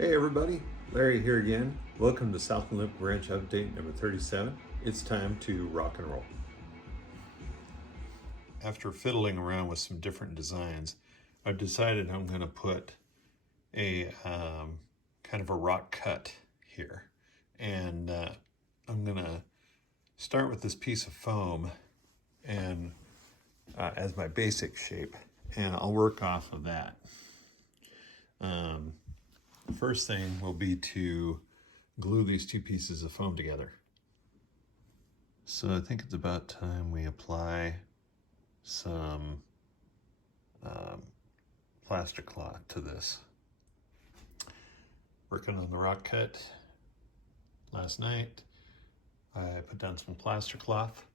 Hey everybody, Larry here again. Welcome to Southland Loop Ranch Update number 37. It's time to rock and roll. After fiddling around with some different designs, I've decided I'm going to put a kind of a rock cut here. And I'm going to start with this piece of foam and as my basic shape, and I'll work off of that. The first thing will be to glue these two pieces of foam together. So I think it's about time we apply some plaster cloth to this. Working on the rock cut last night, I put down some plaster cloth,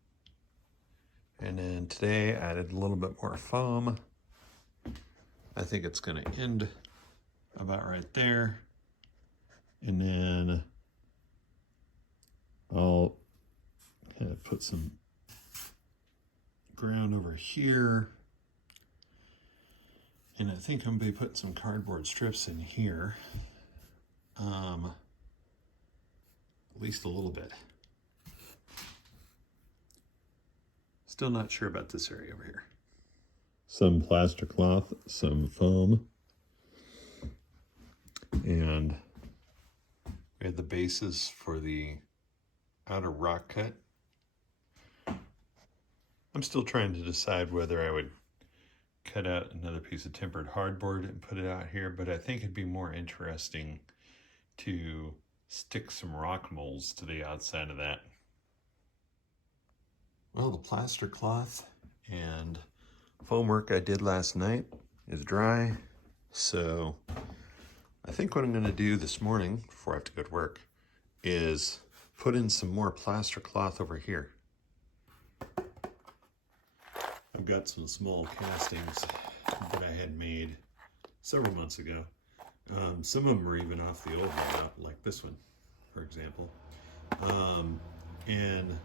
and then today I added a little bit more foam. I think it's going to end about right there, and then I'll kind of put some ground over here, and I think I'm going to be putting some cardboard strips in here, at least a little bit. Still not sure about this area over here. Some plaster cloth, some foam, and we have the bases for the outer rock cut. I'm still trying to decide whether I would cut out another piece of tempered hardboard and put it out here, but I think it'd be more interesting to stick some rock molds to the outside of that. Well, the plaster cloth and foam work I did last night is dry, so I think what I'm going to do this morning before I have to go to work is put in some more plaster cloth over here. I've got some small castings that I had made several months ago. Some of them are even off the old one, like this one, for example. And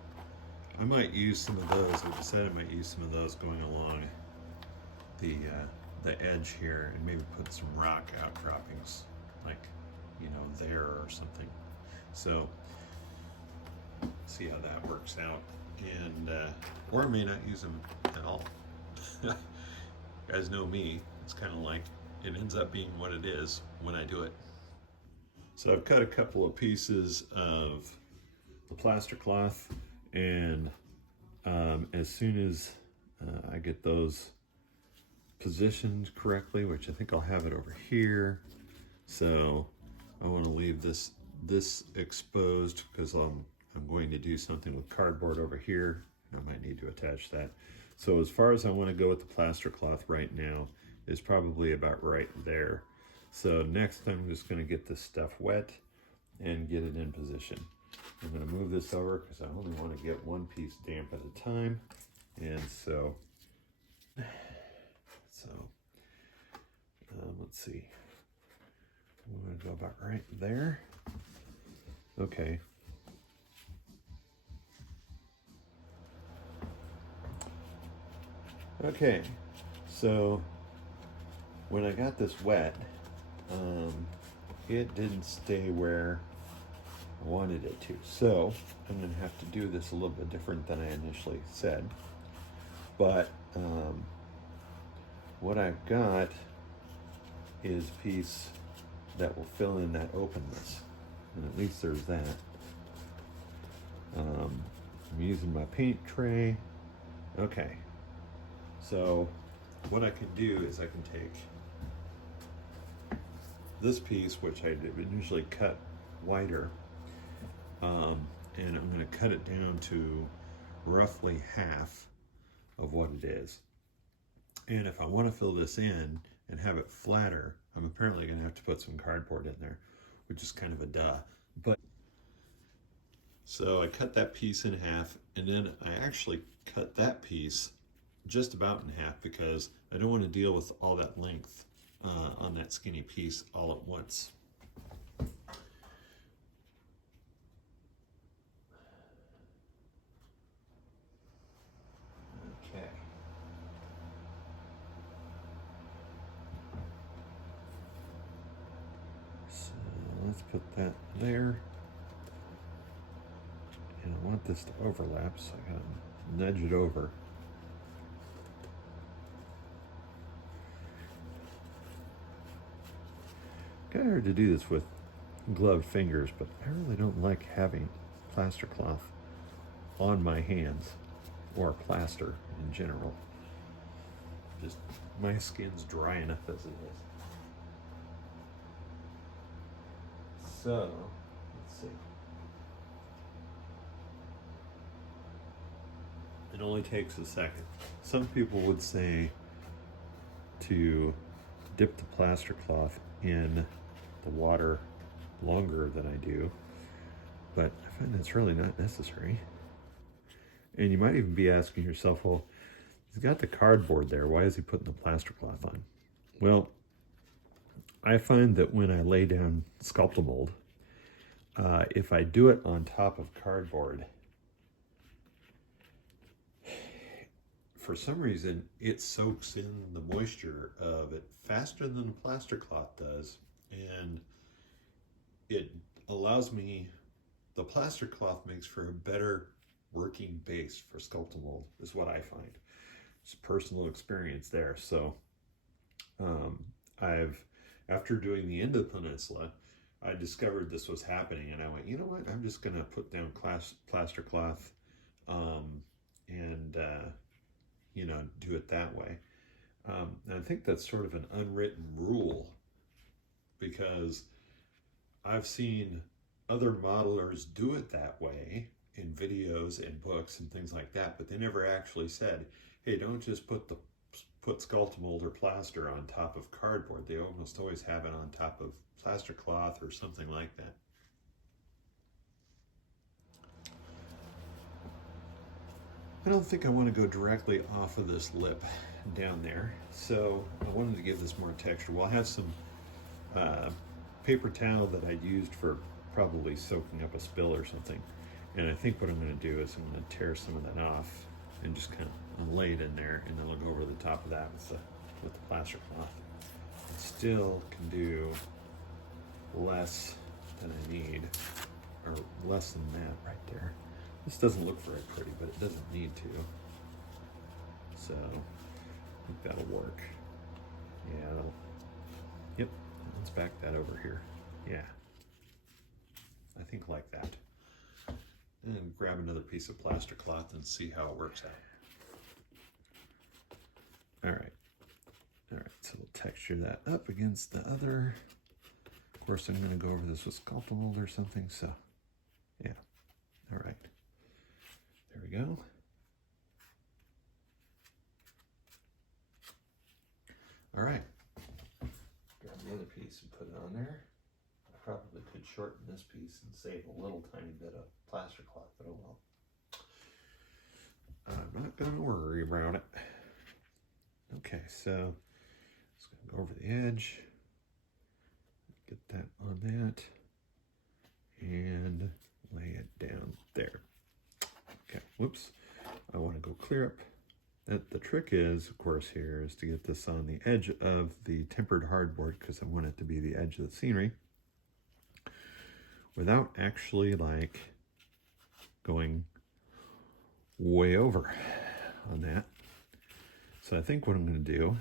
I might use some of those. I decided I might use some of those going along the edge here, and maybe put some rock outcroppings, like, there or something. So see how that works out, and or I may not use them at all. You guys know me. It's kind of like it ends up being what it is when I do it. So I've cut a couple of pieces of the plaster cloth, and as soon as I get those positioned correctly, which I think I'll have it over here, so I want to leave this exposed because I'm going to do something with cardboard over here. I might need to attach that. So as far as I want to go with the plaster cloth right now is probably about right there. So next I'm just going to get this stuff wet and get it in position. I'm going to move this over because I only want to get one piece damp at a time. And so let's see. I'm going to go about right there. Okay. Okay, so when I got this wet, it didn't stay where I wanted it to. So I'm going to have to do this a little bit different than I initially said. But what I've got is a piece that will fill in that openness. And at least there's that. I'm using my paint tray. Okay. So what I can do is I can take this piece, which I initially cut wider, and I'm going to cut it down to roughly half of what it is. And if I want to fill this in and have it flatter, I'm apparently going to have to put some cardboard in there, which is kind of a duh. But so I cut that piece in half, and then I actually cut that piece just about in half because I don't want to deal with all that length on that skinny piece all at once. Okay. So let's put that there. And I want this to overlap, so I gotta nudge it over. Kind of hard to do this with gloved fingers, but I really don't like having plaster cloth on my hands, or plaster in general. Just my skin's dry enough as it is. So, let's see. It only takes a second. Some people would say to dip the plaster cloth in the water longer than I do, but I find that's really not necessary. And you might even be asking yourself, well, he's got the cardboard there, why is he putting the plaster cloth on? Well, I find that when I lay down Sculptamold, if I do it on top of cardboard, for some reason it soaks in the moisture of it faster than the plaster cloth does, and it allows me, the plaster cloth makes for a better working base for Sculptamold, is what I find. It's personal experience there. So after doing the end of the peninsula, I discovered this was happening, and I went, you know what, I'm just gonna put down plaster cloth and you know, do it that way. And I think that's sort of an unwritten rule, because I've seen other modelers do it that way in videos and books and things like that, but they never actually said, hey, don't just put Sculptamold or plaster on top of cardboard. They almost always have it on top of plaster cloth or something like that. I don't think I want to go directly off of this lip down there, so I wanted to give this more texture. Well, I have some paper towel that I used for probably soaking up a spill or something, and I think what I'm going to do is I'm going to tear some of that off and just kind of lay it in there, and then I'll go over the top of that with the plaster cloth. I still can do less than I need, or less than that right there. This doesn't look very pretty, but it doesn't need to. So I think that'll work. Yeah, yep, let's back that over here. Yeah, I think like that. And grab another piece of plaster cloth and see how it works out. All right, so we'll texture that up against the other. Of course, I'm gonna go over this with Sculptamold or something, so yeah, all right. There we go. All right, grab the other piece and put it on there. I probably could shorten this piece and save a little tiny bit of plaster cloth, but oh well. I'm not gonna worry about it. Okay, so just gonna go over the edge, get that on that, and lay it down there. Okay, whoops, I want to go clear up. The trick is, of course, here is to get this on the edge of the tempered hardboard, because I want it to be the edge of the scenery, without actually like going way over on that. So I think what I'm going to do,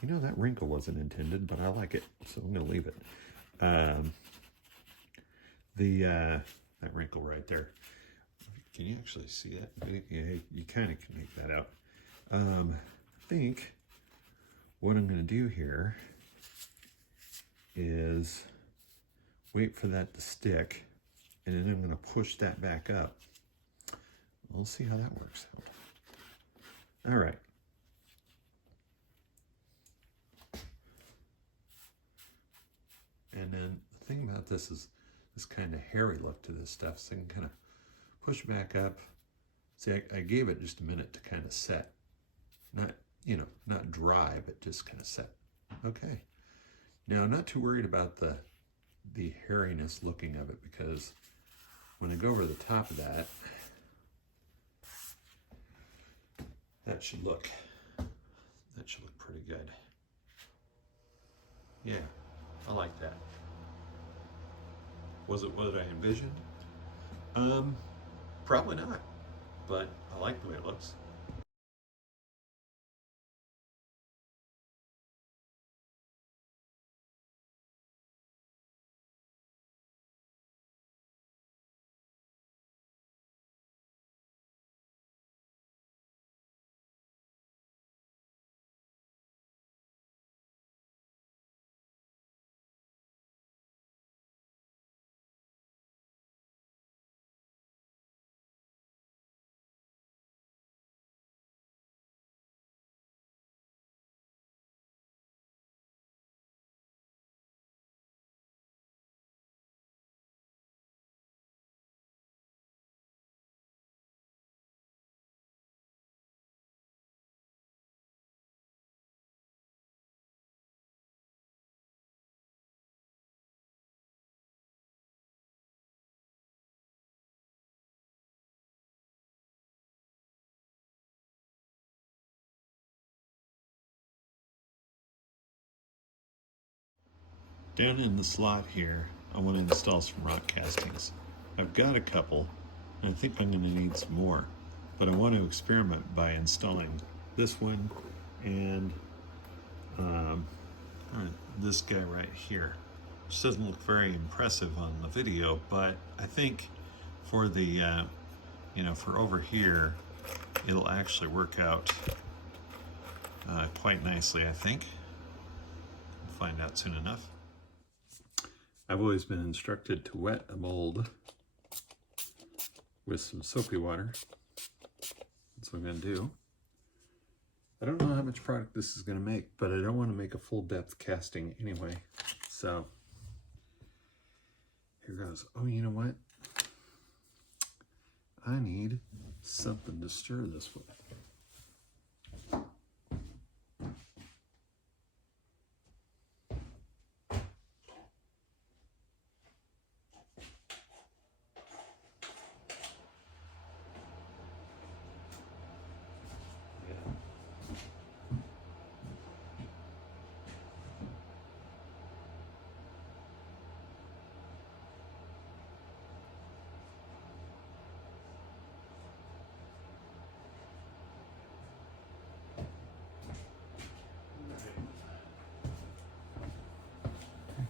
you know, that wrinkle wasn't intended, but I like it, so I'm going to leave it. That wrinkle right there. Can you actually see that? Yeah, you kind of can make that out. I think what I'm going to do here is wait for that to stick, and then I'm going to push that back up. We'll see how that works out. All right. And then the thing about this is this kind of hairy look to this stuff, so I can kind of push back up. See, I gave it just a minute to kind of set. Not, you know, not dry, but just kind of set. Okay. Now, I'm not too worried about the hairiness looking of it, because when I go over the top of that, that should look pretty good. Yeah, I like that. Was it what I envisioned? Probably not, but I like the way it looks. Down in the slot here, I want to install some rock castings. I've got a couple, and I think I'm going to need some more, but I want to experiment by installing this one and this guy right here, which doesn't look very impressive on the video, but I think for the, for over here, it'll actually work out quite nicely, I think. We'll find out soon enough. I've always been instructed to wet a mold with some soapy water. That's what I'm going to do. I don't know how much product this is going to make, but I don't want to make a full depth casting anyway. So here goes. Oh, you know what? I need something to stir this with.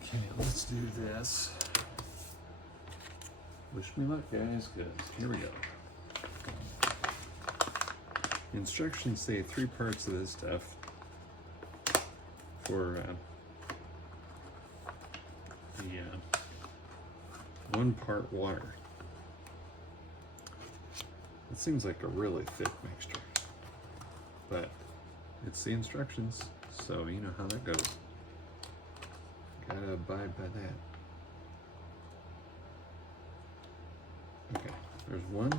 Okay, let's do this. Wish me luck, guys, because here we go. The instructions say 3 parts of this stuff for the 1 part water. It seems like a really thick mixture, but it's the instructions, so you know how that goes. Gotta abide by that. Okay, there's 1.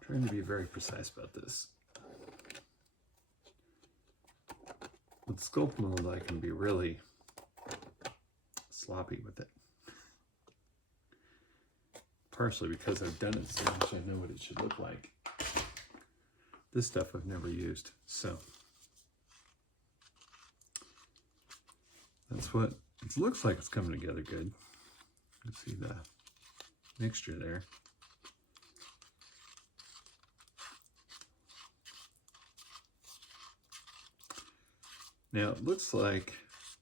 Trying to be very precise about this. With sculpt mold, I can be really sloppy with it. Partially because I've done it so much, I know what it should look like. This stuff I've never used, so that's what it looks like. It's coming together good. You see the mixture there. Now it looks like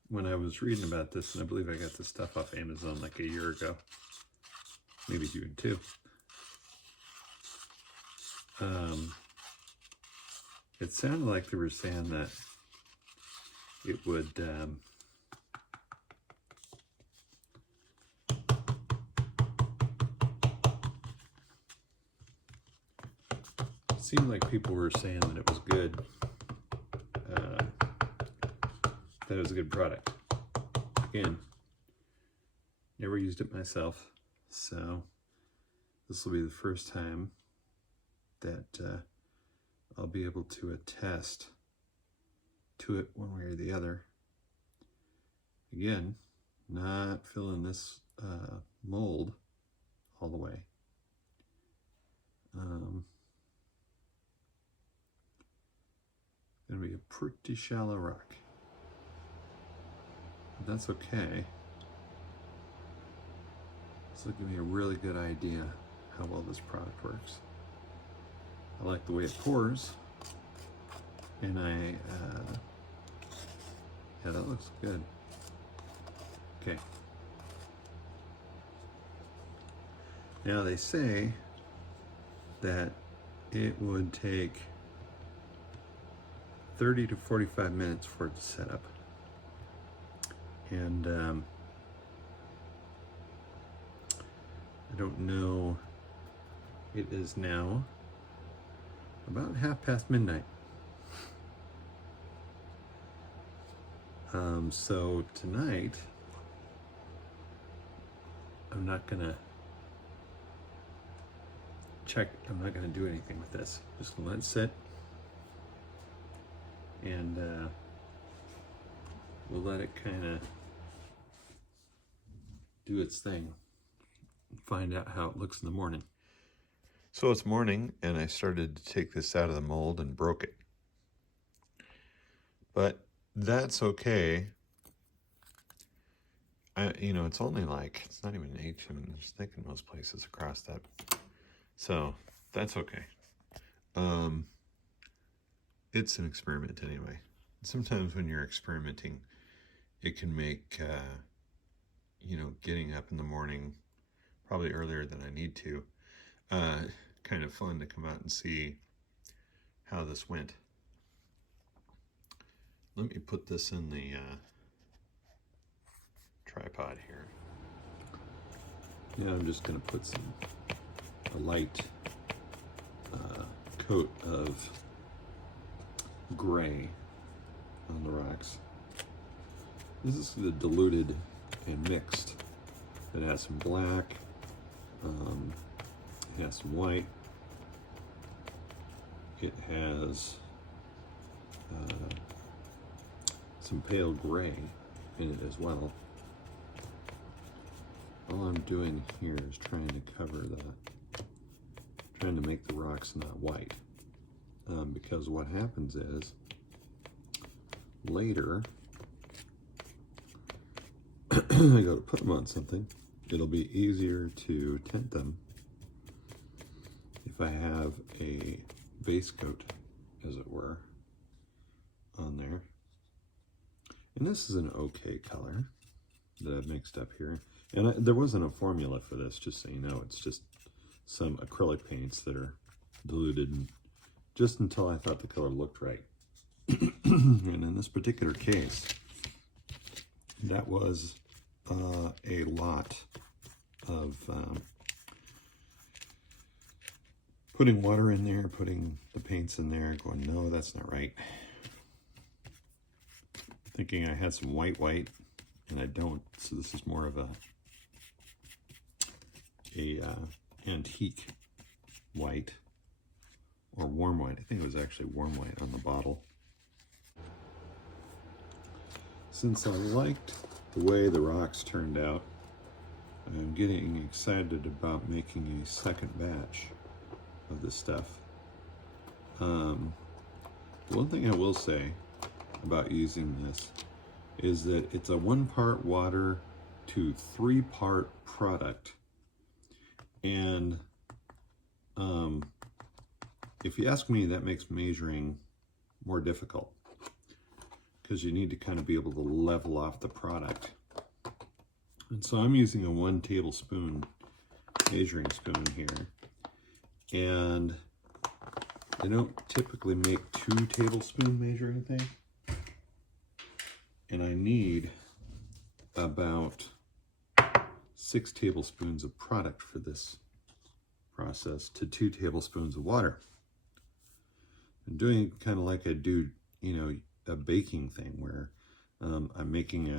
when I was reading about this, and I believe I got this stuff off Amazon like a year ago, maybe even 2. It sounded like they were saying that it would seemed like people were saying that it was good, that it was a good product. Again, never used it myself, so this will be the first time that I'll be able to attest to it one way or the other. Again, not filling this mold all the way. Gonna be a pretty shallow rock. But that's okay. This will give me a really good idea how well this product works. I like the way it pours, and yeah, that looks good. Okay. Now they say that it would take 30 to 45 minutes for it to set up. And I don't know, it is now about midnight. So tonight, I'm not gonna do anything with this. Just gonna let it sit, and we'll let it kind of do its thing. Find out how it looks in the morning. So it's morning, and I started to take this out of the mold and broke it. But that's okay. It's only like, it's not even 8. There's thick in most places across that. So that's okay. It's an experiment anyway. Sometimes when you're experimenting, it can make, getting up in the morning, probably earlier than I need to, kind of fun to come out and see how this went. Let me put this in the tripod here. Yeah, I'm just going to put a light coat of gray on the rocks. This is the diluted and mixed. It has some black, it has some white, it has some pale gray in it as well. All I'm doing here is trying to cover trying to make the rocks not white. Because what happens is, later, I go to put them on something, it'll be easier to tint them if I have a base coat, as it were, on there. And this is an okay color that I've mixed up here. And there wasn't a formula for this, just so you know. It's just some acrylic paints that are diluted, and just until I thought the color looked right. And in this particular case, that was a lot of putting water in there, putting the paints in there, going, no, that's not right. Thinking I had some white, and I don't. So this is more of a antique white, or warm white. I think it was actually warm white on the bottle. Since I liked the way the rocks turned out, I'm getting excited about making a second batch of this stuff. One thing I will say about using this is that it's a 1-part water to 3-part product. And if you ask me, that makes measuring more difficult, because you need to kind of be able to level off the product. And so I'm using a 1 tablespoon measuring spoon here. And I don't typically make 2 tablespoon measuring thing. And I need about 6 tablespoons of product for this process to 2 tablespoons of water. I'm doing kind of like I do, a baking thing, where I'm making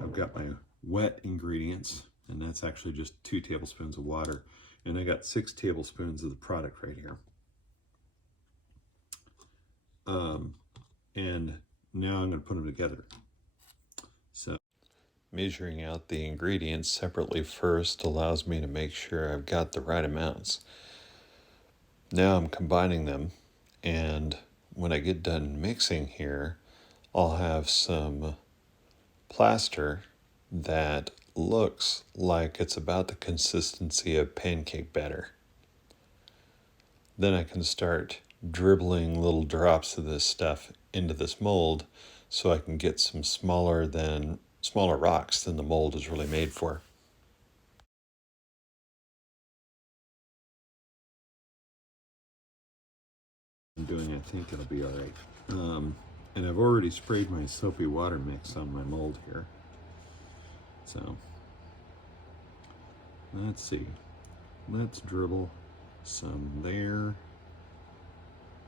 I've got my wet ingredients, and that's actually just 2 tablespoons of water. And I got 6 tablespoons of the product right here. And now I'm going to put them together. So measuring out the ingredients separately first allows me to make sure I've got the right amounts. Now I'm combining them, and when I get done mixing here, I'll have some plaster that looks like it's about the consistency of pancake batter. Then I can start dribbling little drops of this stuff into this mold so I can get some smaller rocks than the mold is really made for. I'm doing, I think it'll be all right. And I've already sprayed my soapy water mix on my mold here. So let's see. Let's dribble some there,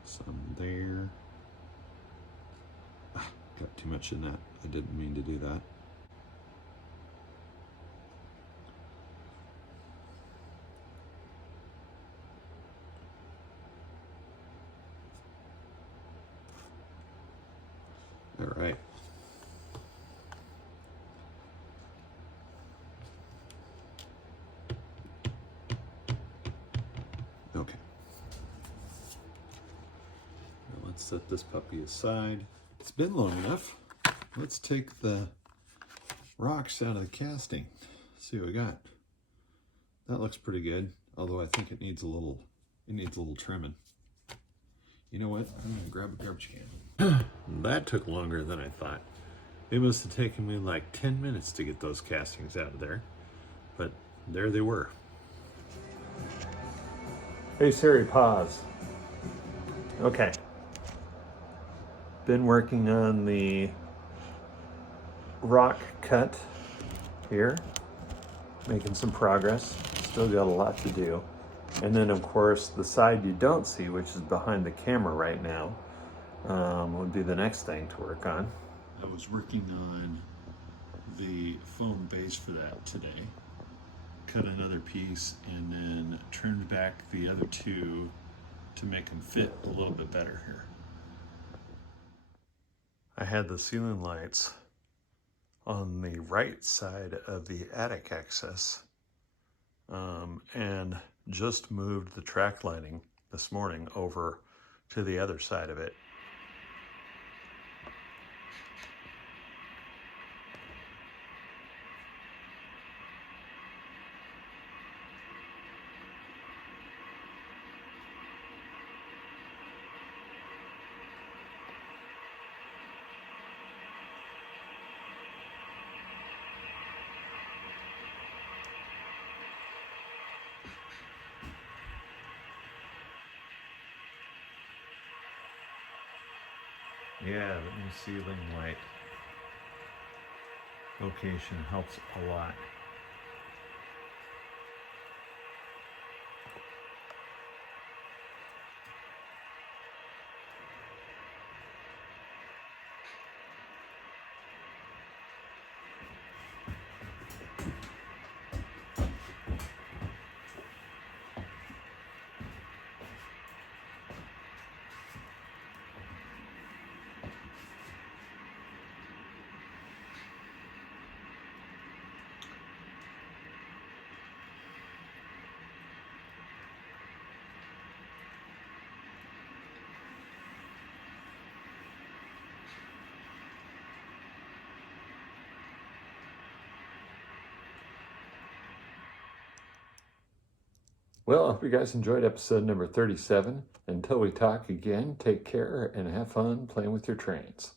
some there. Got too much in that. I didn't mean to do that. All right. Okay. Now let's set this puppy aside. It's been long enough. Let's take the rocks out of the casting. See what we got. That looks pretty good, although I think it needs a little trimming. You know what? I'm gonna grab a garbage can. That took longer than I thought. It must have taken me like 10 minutes to get those castings out of there, but there they were. Hey Siri, pause. Okay. Been working on the rock cut here, making some progress. Still got a lot to do. And then of course the side you don't see, which is behind the camera right now, would be the next thing to work on. I was working on the foam base for that today. Cut another piece and then trimmed back the other two to make them fit a little bit better here. I had the ceiling lights on the right side of the attic access, and just moved the track lighting this morning over to the other side of it. Yeah, the new ceiling light location helps a lot. Well, I hope you guys enjoyed episode number 37. Until we talk again, take care and have fun playing with your trains.